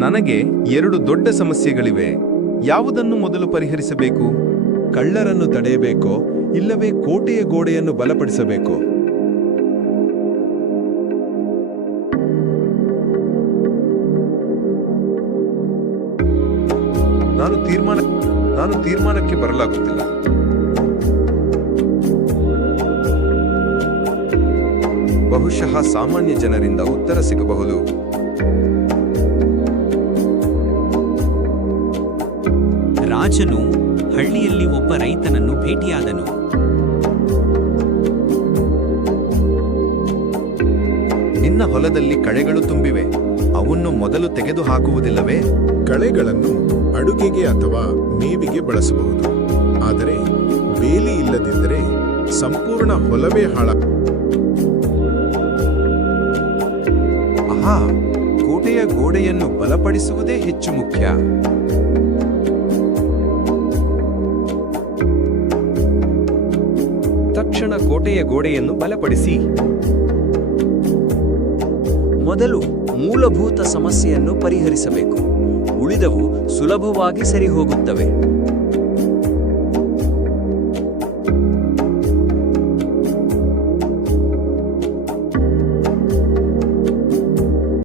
ನನಗೆ ಎರಡು ದೊಡ್ಡ ಸಮಸ್ಯೆಗಳಿವೆ. ಯಾವುದನ್ನು ಮೊದಲು ಪರಿಹರಿಸಬೇಕು? ಕಳ್ಳರನ್ನು ತಡೆಯಬೇಕೋ? ಇಲ್ಲವೇ ಕೋಟೆಯ ಗೋಡೆಯನ್ನು ಬಲಪಡಿಸಬೇಕೋ? ನಾನು ತೀರ್ಮಾನ, ನಾನು ತೀರ್ಮಾನಕ್ಕೆ ಬರಲಾಗುತ್ತಿಲ್ಲ. ಬಹುಶಃ ಸಾಮಾನ್ಯ ಜನರಿಂದ ಉತ್ತರ ಸಿಗಬಹುದು. ರಾಜನು ಹಳ್ಳಿಯಲ್ಲಿ ಒಬ್ಬ ರೈತನನ್ನು ಭೇಟಿಯಾದನು. ನಿನ್ನ ಹೊಲದಲ್ಲಿ ಕಳೆಗಳು ತುಂಬಿವೆ ಅವನ್ನು ಮೊದಲು ತೆಗೆದು ಹಾಕುವುದಿಲ್ಲವೇ ಕಳೆಗಳನ್ನು ಅಡುಗೆಗೆ ಅಥವಾ ಮೇವಿಗೆ ಬಳಸಬಹುದು. ಆದರೆ ಬೇಲಿ ಇಲ್ಲದಿದ್ದರೆ ಸಂಪೂರ್ಣ ಹೊಲವೇ ಹಾಳ. ಆಹಾ ಕೋಟೆಯ ಗೋಡೆಯನ್ನು ಬಲಪಡಿಸುವುದೇ ಹೆಚ್ಚು ಮುಖ್ಯ. ತಕ್ಷಣ ಕೋಟೆಯ ಗೋಡೆಯನ್ನು ಬಲಪಡಿಸಿ. ಮೊದಲು ಮೂಲಭೂತ ಸಮಸ್ಯೆಯನ್ನು ಪರಿಹರಿಸಬೇಕು. ಉಳಿದವು ಸುಲಭವಾಗಿ ಸರಿಹೋಗುತ್ತವೆ.